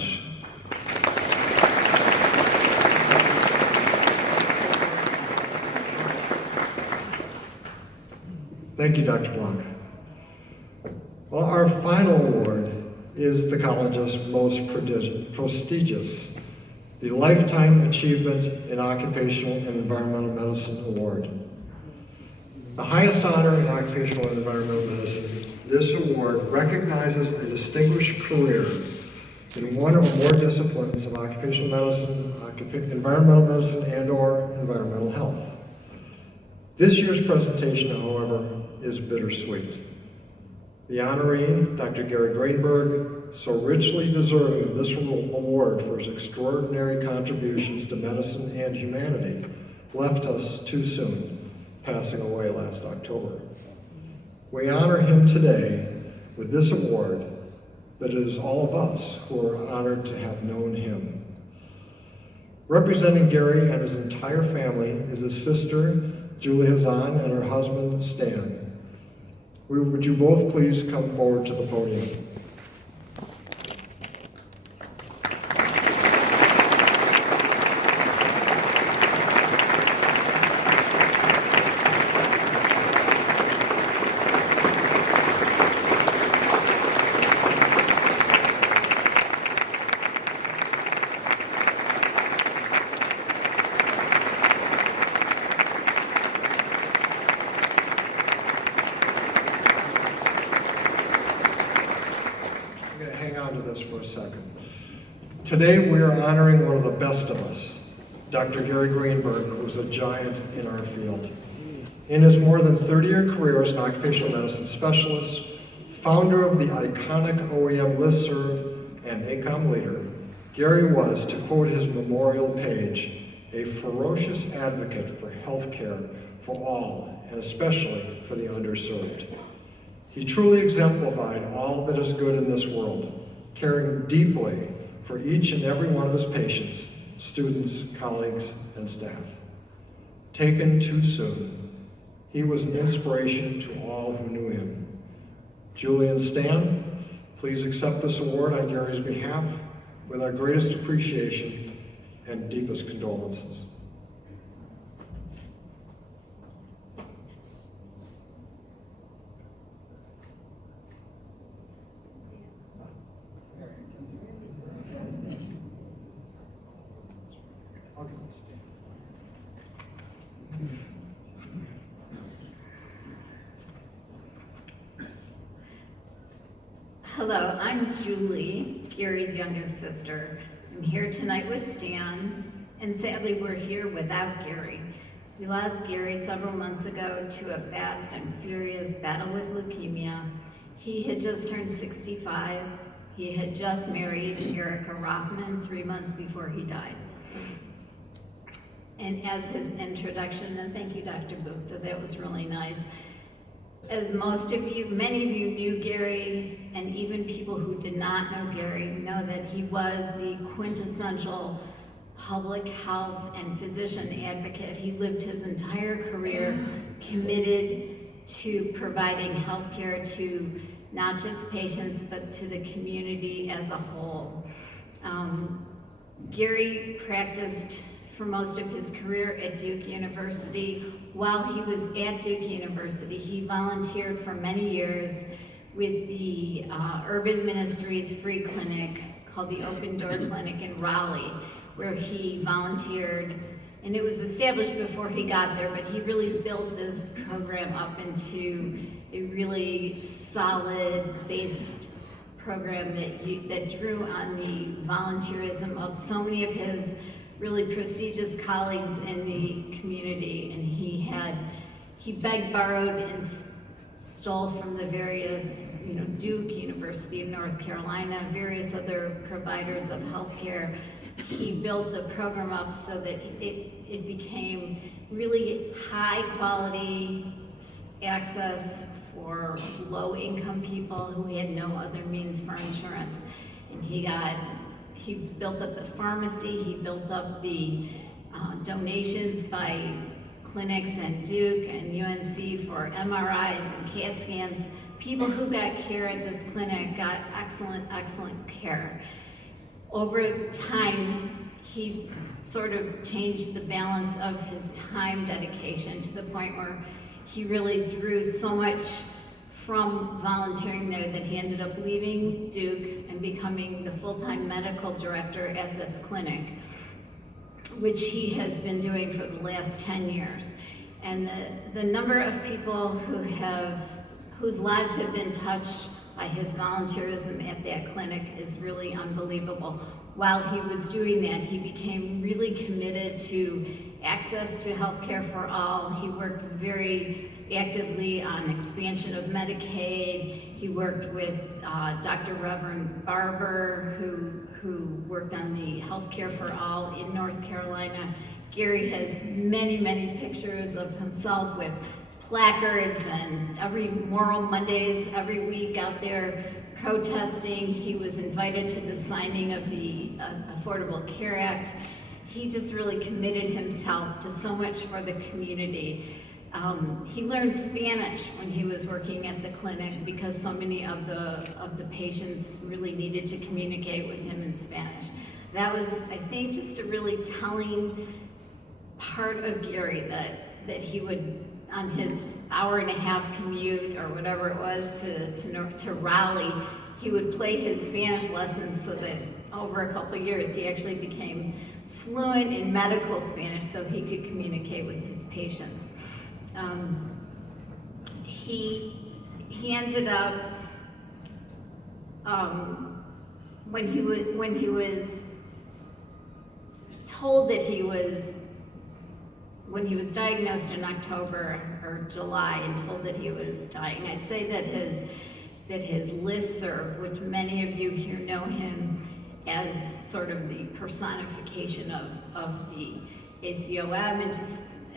much. Thank you, Dr. Blanc. Well, our final award is the college's most prestigious, the Lifetime Achievement in Occupational and Environmental Medicine Award. The highest honor in occupational and environmental medicine, this award recognizes a distinguished career in one or more disciplines of occupational medicine, environmental medicine, and/or environmental health. This year's presentation, however, is bittersweet. The honoree, Dr. Gary Greenberg, so richly deserving of this award for his extraordinary contributions to medicine and humanity, left us too soon, passing away last October. We honor him today with this award, but it is all of us who are honored to have known him. Representing Gary and his entire family is his sister, Julie Hazan, and her husband, Stan. Would you both please come forward to the podium? For a second. Today we are honoring one of the best of us, Dr. Gary Greenberg, who is a giant in our field. In his more than 30-year career as an occupational medicine specialist, founder of the iconic ACOEM listserv and ACOEM leader, Gary was, to quote his memorial page, a ferocious advocate for health care for all, and especially for the underserved. He truly exemplified all that is good in this world, caring deeply for each and every one of his patients, students, colleagues, and staff. Taken too soon, he was an inspiration to all who knew him. Julie and Stan, please accept this award on Gary's behalf with our greatest appreciation and deepest condolences. Hello, I'm Julie, Gary's youngest sister. I'm here tonight with Stan, and sadly we're here without Gary. We lost Gary several months ago to a fast and furious battle with leukemia. He had just turned 65. He had just married Erica Rothman 3 months before he died. And as his introduction, and thank you, Dr. Gupta, that was really nice. As most of you, many of you knew Gary, and even people who did not know Gary know that he was the quintessential public health and physician advocate. He lived his entire career committed to providing health care to not just patients, but to the community as a whole. Gary practiced for most of his career at Duke University. While he was at Duke University, he volunteered for many years with the Urban Ministries free clinic called the Open Door Clinic in Raleigh, where he volunteered, and it was established before he got there, but he really built this program up into a really solid based program that drew on the volunteerism of so many of his really prestigious colleagues in the community. And he begged, borrowed, and stole from the various, Duke, University of North Carolina, various other providers of healthcare. He built the program up so that it became really high quality access for low income people who had no other means for insurance. And he built up the pharmacy, he built up the donations by clinics and Duke and UNC for MRIs and CAT scans. People who got care at this clinic got excellent care. over time, he sort of changed the balance of his time dedication to the point where he really drew so much from volunteering there that he ended up leaving Duke and becoming the full-time medical director at this clinic, which he has been doing for the last 10 years. And the number of people whose lives have been touched by his volunteerism at that clinic is really unbelievable. While he was doing that, he became really committed to access to health care for all. He worked very actively on expansion of Medicaid. He worked with Dr. Reverend Barber, who worked on the health care for all in North Carolina. Gary has many, many pictures of himself with placards and every Moral Mondays every week out there protesting. He was invited to the signing of the Affordable Care Act. He just really committed himself to so much for the community. He learned Spanish when he was working at the clinic because so many of the patients really needed to communicate with him in Spanish. That was, I think, just a really telling part of Gary that he would, on his hour-and-a-half commute or whatever it was to Raleigh, he would play his Spanish lessons so that over a couple of years he actually became fluent in medical Spanish so he could communicate with his patients. He ended up when he was told that when he was diagnosed in October or July and told that he was dying, I'd say that his listserv, which many of you here know him as sort of the personification of the ACOEM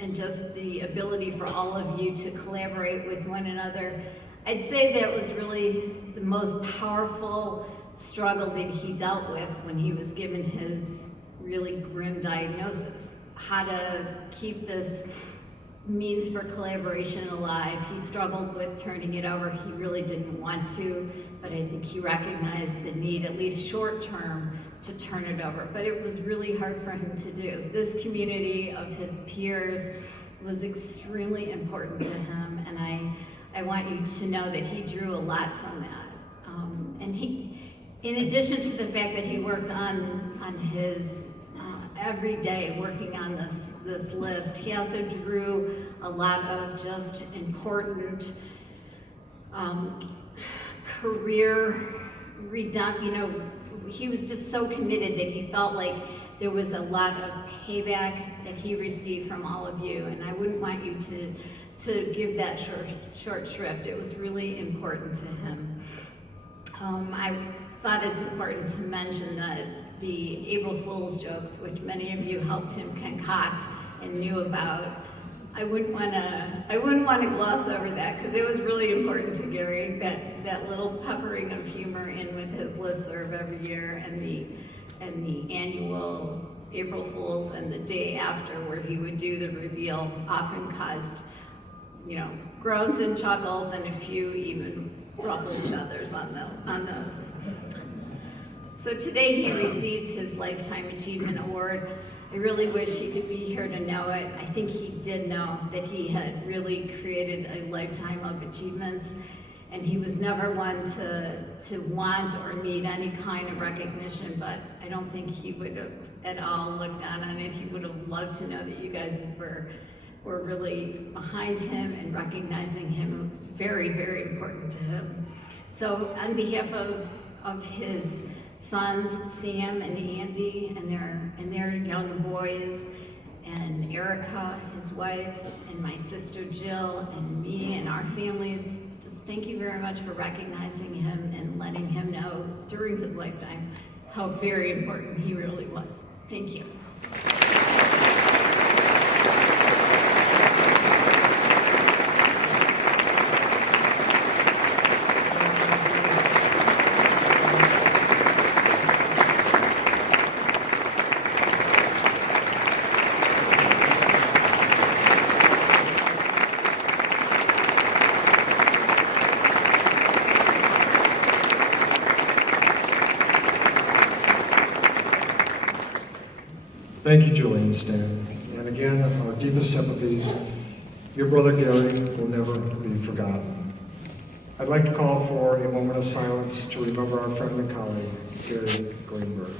and just the ability for all of you to collaborate with one another, I'd say that was really the most powerful struggle that he dealt with when he was given his really grim diagnosis. How to keep this means for collaboration alive. He struggled with turning it over. He really didn't want to, but I think he recognized the need, at least short term, to turn it over. But it was really hard for him to do. This community of his peers was extremely important to him, and I want you to know that he drew a lot from that. And he, in addition to the fact that he worked on his every day working on this list, he also drew a lot of just important career he was just so committed that he felt like there was a lot of payback that he received from all of you, and I wouldn't want you to give that short shrift. It was really important to him. I thought it's important to mention that the April Fool's jokes, which many of you helped him concoct and knew about, I wouldn't want to gloss over that because it was really important to Gary, that little peppering of humor in with his listserv every year, and the annual April Fool's and the day after where he would do the reveal often caused, groans and chuckles and a few even ruffled feathers on those. So today he receives his Lifetime Achievement Award. I really wish he could be here to know it. I think he did know that he had really created a lifetime of achievements, and he was never one to want or need any kind of recognition, but I don't think he would have at all looked down on it. He would have loved to know that you guys were really behind him and recognizing him. It was very, very important to him. So on behalf of his sons, Sam and Andy, and their young boys, and Erica, his wife, and my sister Jill, and me and our families, just thank you very much for recognizing him and letting him know during his lifetime how very important he really was. Thank you. Thank you, Julian Stan. And again, our deepest sympathies. Your brother Gary will never be forgotten. I'd like to call for a moment of silence to remember our friend and colleague, Gary Greenberg.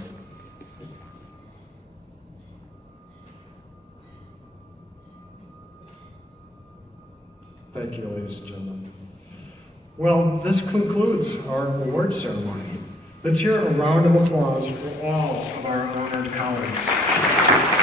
Thank you, ladies and gentlemen. Well, this concludes our award ceremony. Let's hear a round of applause for all of our honored colleagues.